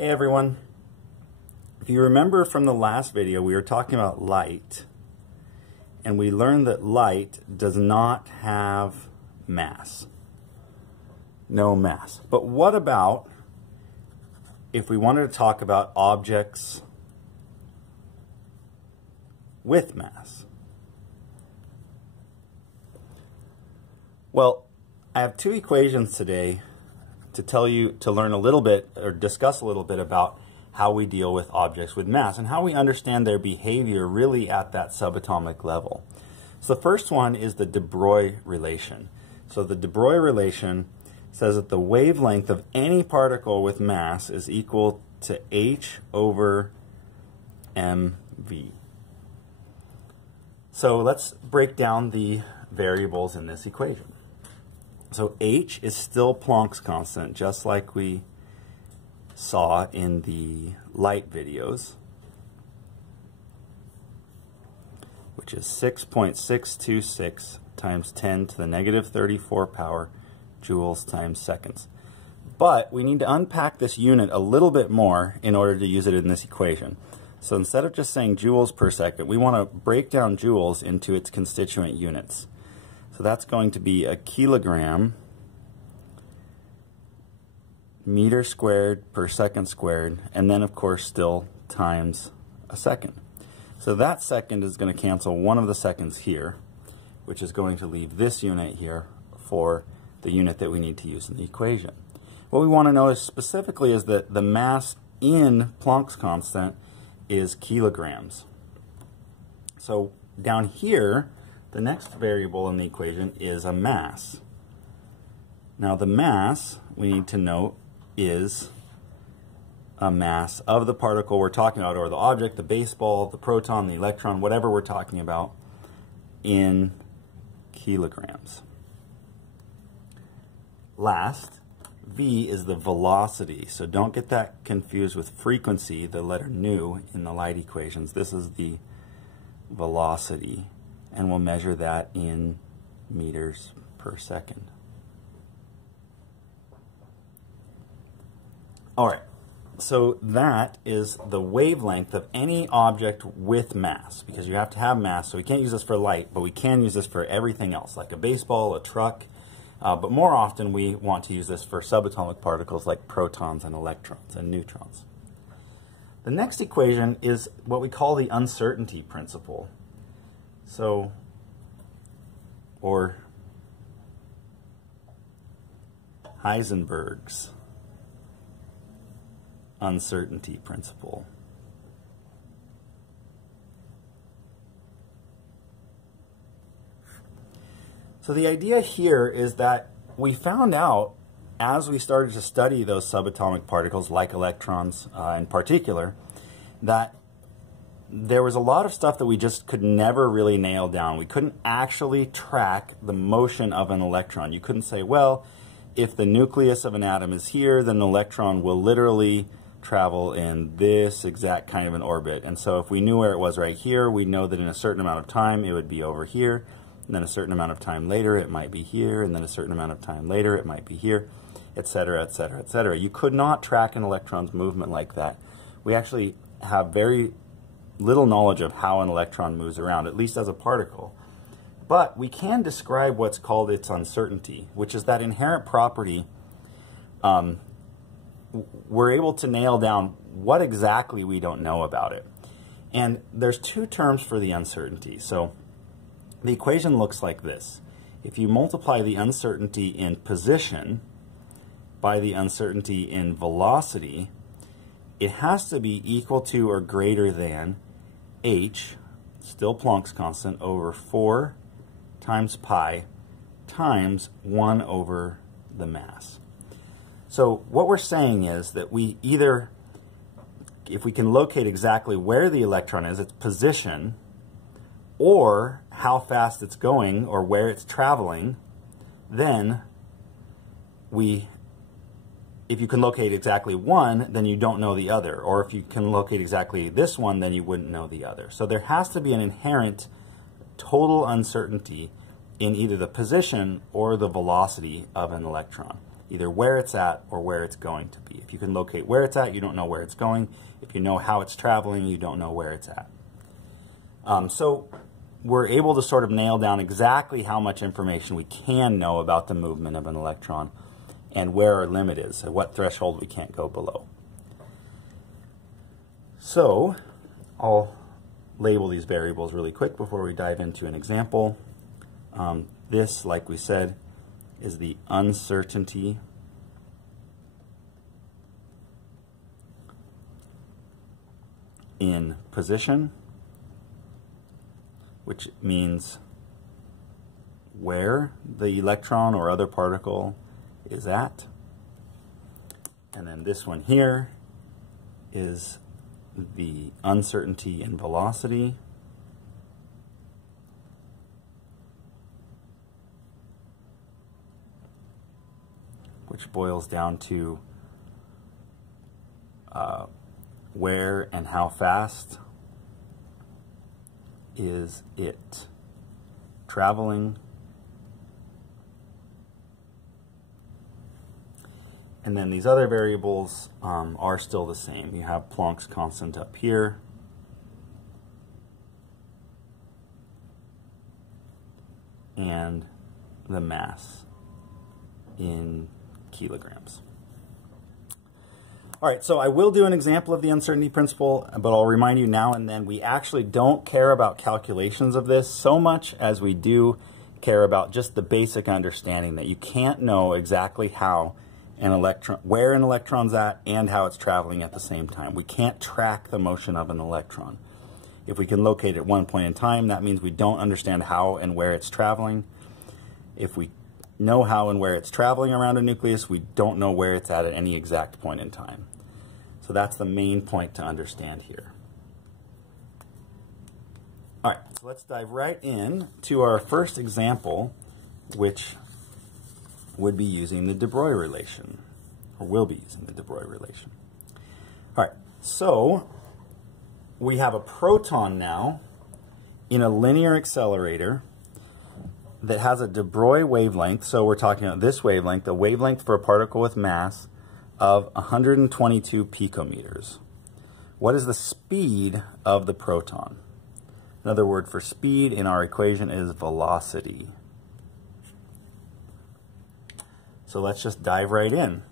Hey everyone. If you remember from the last video, we were talking about light, and we learned that light does not have mass. No mass. But what about if we wanted to talk about objects with mass? Well, I have two equations today to learn a little bit or discuss a little bit about how we deal with objects with mass and how we understand their behavior really at that subatomic level. So the first one is the de Broglie relation. So the de Broglie relation says that the wavelength of any particle with mass is equal to h over mv. So let's break down the variables in this equation. So h is still Planck's constant, just like we saw in the light videos, which is 6.626 times 10 to the negative 34 power joules times seconds. But we need to unpack this unit a little bit more in order to use it in this equation. So instead of just saying joules per second, we want to break down joules into its constituent units. So that's going to be a kilogram meter squared per second squared, and then of course still times a second. So that second is going to cancel one of the seconds here, which is going to leave this unit here for the unit that we need to use in the equation. What we want to know is specifically is that the mass in Planck's constant is kilograms. So down here, the next variable in the equation is a mass. Now the mass, we need to note, is a mass of the particle we're talking about, or the object, the baseball, the proton, the electron, whatever we're talking about, in kilograms. Last, v is the velocity. So don't get that confused with frequency, the letter nu in the light equations. This is the velocity, and we'll measure that in meters per second. All right, so that is the wavelength of any object with mass, because you have to have mass, so we can't use this for light, but we can use this for everything else, like a baseball, a truck, but more often we want to use this for subatomic particles like protons and electrons and neutrons. The next equation is what we call the uncertainty principle. So, or Heisenberg's uncertainty principle. So the idea here is that we found out as we started to study those subatomic particles like electrons in particular, that there was a lot of stuff that we just could never really nail down. We couldn't actually track the motion of an electron. You couldn't say, well, if the nucleus of an atom is here, then an electron will literally travel in this exact kind of an orbit. And so if we knew where it was right here, we'd know that in a certain amount of time it would be over here, and then a certain amount of time later it might be here, and then a certain amount of time later it might be here, etc., etc., etc. You could not track an electron's movement like that. We actually have very little knowledge of how an electron moves around, at least as a particle. But we can describe what's called its uncertainty, which is that inherent property. We're able to nail down what exactly we don't know about it. And there's two terms for the uncertainty. So the equation looks like this. If you multiply the uncertainty in position by the uncertainty in velocity, it has to be equal to or greater than h, still Planck's constant, over 4 times pi times 1 over the mass. So what we're saying is that we either, if we can locate exactly where the electron is, its position, or how fast it's going or where it's traveling, then if you can locate exactly one, then you don't know the other. Or if you can locate exactly this one, then you wouldn't know the other. So there has to be an inherent total uncertainty in either the position or the velocity of an electron. either where it's at or where it's going to be. If you can locate where it's at, you don't know where it's going. If you know how it's traveling, you don't know where it's at. So we're able to sort of nail down exactly how much information we can know about the movement of an electron and where our limit is, so what threshold we can't go below. So I'll label these variables really quick before we dive into an example. This, like we said, is the uncertainty in position, which means where the electron or other particle is at. And then this one here is the uncertainty in velocity, which boils down to where and how fast is it traveling. And then these other variables are still the same. You have Planck's constant up here, and the mass in kilograms. All right, so I will do an example of the uncertainty principle, but I'll remind you now and then we actually don't care about calculations of this so much as we do care about just the basic understanding that you can't know exactly how an electron, where an electron's at and how it's traveling at the same time. We can't track the motion of an electron. If we can locate at one point in time, that means we don't understand how and where it's traveling. If we know how and where it's traveling around a nucleus, we don't know where it's at any exact point in time. So that's the main point to understand here. All right, so let's dive right in to our first example, which would be using the de Broglie relation, or will be using the de Broglie relation. All right, so we have a proton now in a linear accelerator that has a de Broglie wavelength. So we're talking about this wavelength, the wavelength for a particle with mass of 122 picometers. What is the speed of the proton? Another word for speed in our equation is velocity. So let's just dive right in.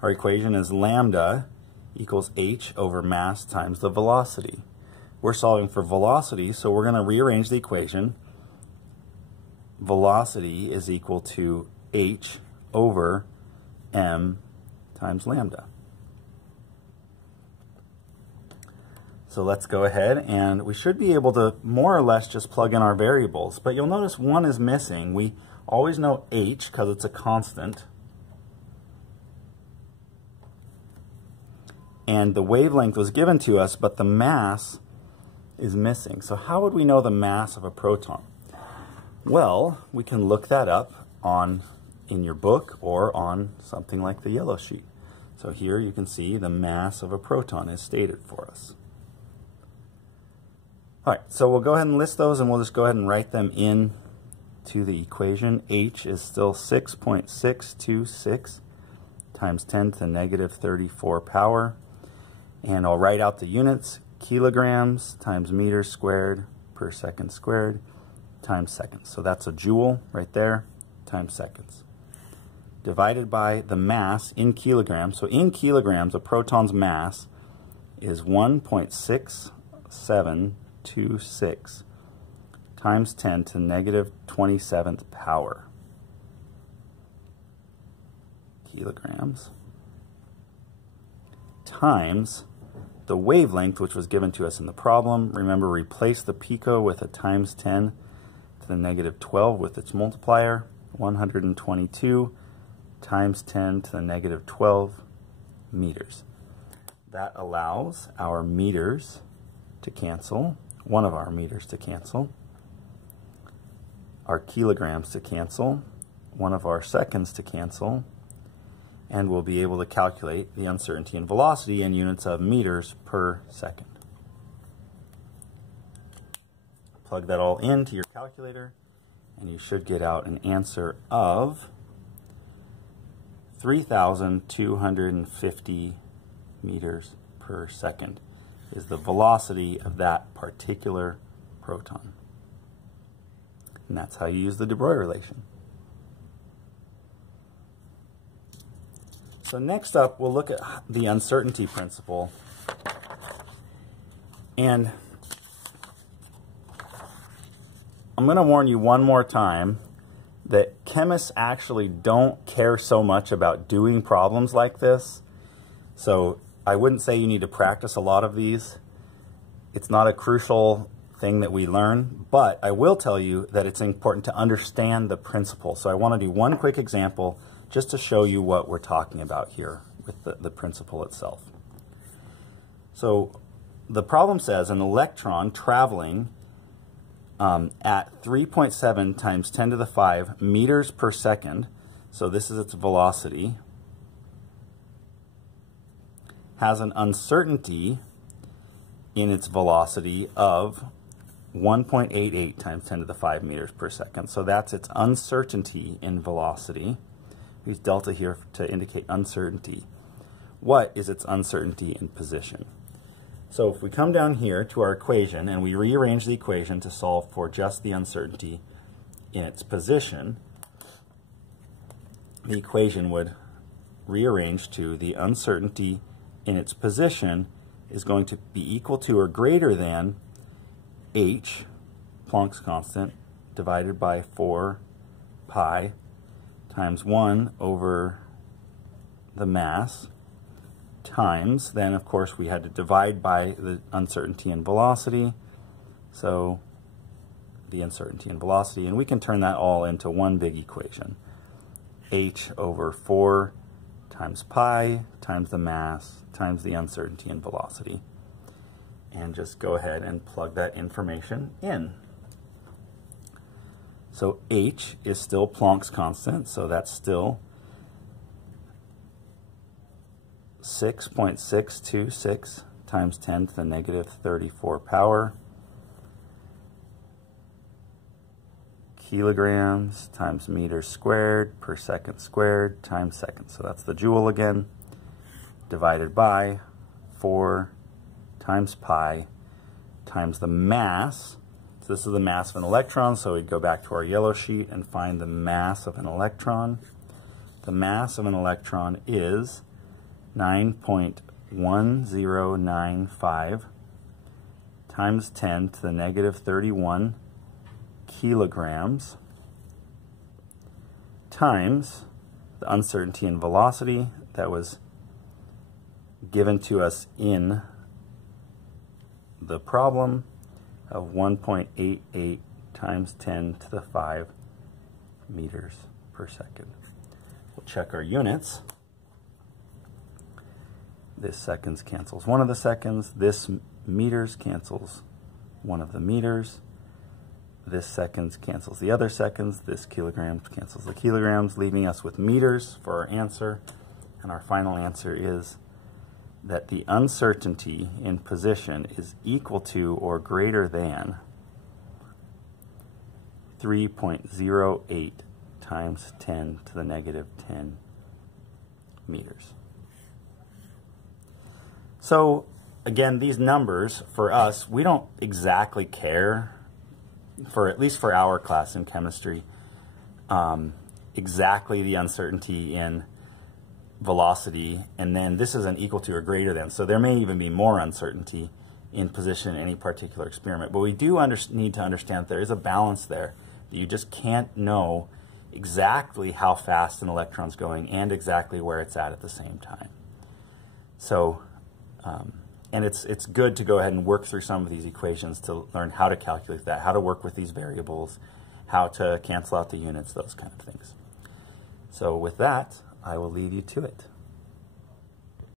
Our equation is lambda equals h over mass times the velocity. We're solving for velocity, so we're going to rearrange the equation. Velocity is equal to h over m times lambda. So let's go ahead, and we should be able to more or less just plug in our variables, but you'll notice one is missing. We always know h because it's a constant, and the wavelength was given to us, but the mass is missing. So how would we know the mass of a proton? Well, we can look that up in your book or on something like the yellow sheet. So here you can see the mass of a proton is stated for us. All right, so we'll go ahead and list those, and we'll just go ahead and write them in to the equation. H is still 6.626 times 10 to the negative 34 power. And I'll write out the units: kilograms times meters squared per second squared times seconds. So that's a joule right there times seconds, divided by the mass in kilograms. So in kilograms, a proton's mass is 1.6726 times 10 to the negative 27th power kilograms, times the wavelength, which was given to us in the problem. Remember, replace the pico with a times 10 to the negative 12 with its multiplier. 122 times 10 to the negative 12 meters. That allows our meters to cancel, one of our meters to cancel, our kilograms to cancel, one of our seconds to cancel, and we'll be able to calculate the uncertainty in velocity in units of meters per second. Plug that all into your calculator, and you should get out an answer of 3,250 meters per second is the velocity of that particular proton. And that's how you use the de Broglie relation. So next up, we'll look at the uncertainty principle. And I'm going to warn you one more time that chemists actually don't care so much about doing problems like this. So I wouldn't say you need to practice a lot of these. It's not a crucial thing that we learn, but I will tell you that it's important to understand the principle. So I want to do one quick example just to show you what we're talking about here with the principle itself. So the problem says an electron traveling at 3.7 times 10 to the 5 meters per second, so this is its velocity, has an uncertainty in its velocity of 1.88 times 10 to the 5 meters per second. So that's its uncertainty in velocity. Use delta here to indicate uncertainty. What is its uncertainty in position? So if we come down here to our equation and we rearrange the equation to solve for just the uncertainty in its position, the equation would rearrange to the uncertainty in its position is going to be equal to or greater than h, Planck's constant, divided by 4 pi times 1 over the mass, times, then of course we had to divide by the uncertainty and velocity, so the uncertainty and velocity, and we can turn that all into one big equation. H over 4 times pi times the mass times the uncertainty and velocity. And just go ahead and plug that information in. So H is still Planck's constant, so that's still 6.626 times 10 to the negative 34 power kilograms times meters squared per second squared times seconds. So that's the joule again, divided by 4 times pi times the mass. So this is the mass of an electron, so we'd go back to our yellow sheet and find the mass of an electron. The mass of an electron is 9.1095 times 10 to the negative 31 kilograms times the uncertainty and velocity that was given to us in the problem of 1.88 times 10 to the 5 meters per second. We'll check our units. This seconds cancels one of the seconds. This meters cancels one of the meters. This seconds cancels the other seconds. This kilograms cancels the kilograms, leaving us with meters for our answer. And our final answer is that the uncertainty in position is equal to or greater than 3.08 times 10 to the negative 10 meters. So again, these numbers for us, we don't exactly care, for at least for our class in chemistry, exactly the uncertainty in velocity, and then this is an equal to or greater than. So there may even be more uncertainty in position in any particular experiment. But we do need to understand that there is a balance there. That you just can't know exactly how fast an electron's going and exactly where it's at the same time. So, and it's good to go ahead and work through some of these equations to learn how to calculate that, how to work with these variables, how to cancel out the units, those kind of things. So with that, I will leave you to it.